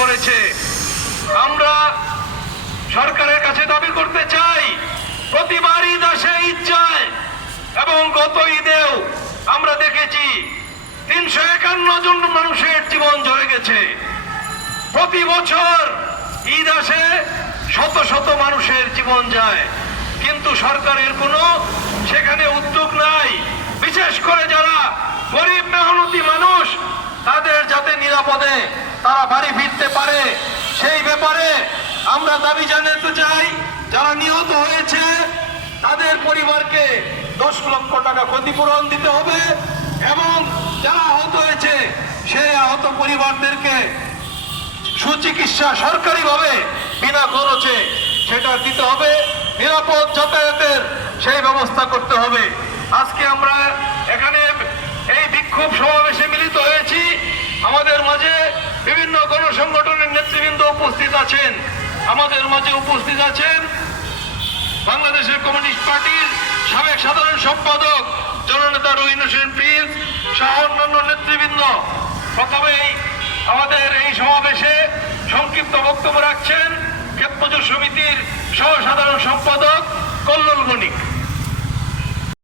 করেছে। আমরা সরকারের কাছে দাবি করতে চাই, প্রতিবার ঈদ আসে, ঈদ যায়, এবং গত ঈদেও আমরা দেখেছি 351 জন মানুষের জীবন ঝরে গেছে। প্রতি বছর ঈদ আসে, শত শত মানুষের জীবন যায়, কিন্তু সরকারের কোনো সেখানে উদ্যোগ নাই। বিশেষ করে যারা গরিব মেহনতি মানুষ, তাদের যাতে নিরাপদে তারা বাড়ি ফিরতে পারে, সেই ব্যাপারে আমরা দাবি জানাতে চাই। যারা নিহত হয়েছে তাদের পরিবারকে 10 লক্ষ টাকা ক্ষতিপূরণ দিতে হবে, এবং যারা আহত হয়েছে সেই আহত পরিবারদেরকে সুচিকিৎসা সরকারিভাবে বিনা খরচে সেটা দিতে হবে। নিরাপদ যাতায়াতের সেই ব্যবস্থা করতে হবে। আজকে আমরা এখানে এই বিক্ষোভ সমাবেশে মিলিত হয়েছি। আমাদের মাঝে বিভিন্ন গণসংগঠনের নেতৃবৃন্দ উপস্থিত আছেন। আমাদের মাঝে উপস্থিত আছেন বাংলাদেশের কমিউনিস্ট পার্টির সাবেক সাধারণ সম্পাদক জননেতা রহিন হোসেন প্রিন্স সহ অন্যান্য নেতৃবৃন্দ। প্রথমেই আমাদের এই সমাবেশে সংক্ষিপ্ত বক্তব্য রাখছেন ক্ষেত মজুর সমিতির সহ সাধারণ সম্পাদক কল্লোল বণিক।